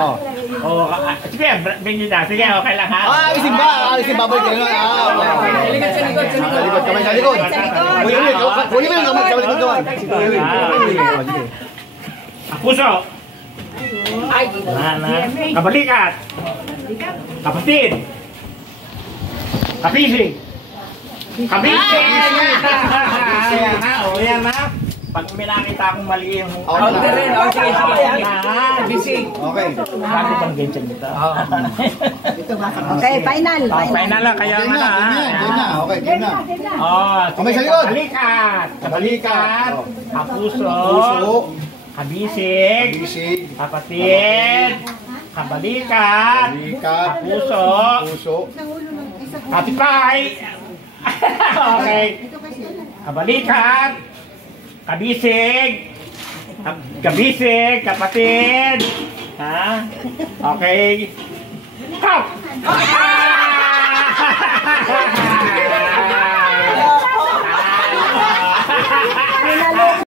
Oh. Oh, sige, bigyan na. Sige, okay lang ha. Alisin ba? Alisin ba? Balik kayo. Likod sa likod, sa likod. Kamay sa likod. Kunin mo yung kamay sa likod doon. Puso. Ay, Kabalikat. Kapatid. Kapising. Kapising! O, yan na. Pag may nakita akong mali yung... outer rin. Oh, sige, sige. Bising. Okay. Bago bang ganyan dito? Okay, final. Final lang, kaya Game nga na, na. game na. Okay, game na. Oh, Kamay sa likod. Kabalikat. Kabalikat. Kapuso. Puso. Kabisig. Bisig. Kapatid. Kabalikat. Balikat. Kapuso. Puso. Kapitbahay. Okay. Kabalikat. Kabisig. Kabisig. Kapatid. Ha? Okay. Kap!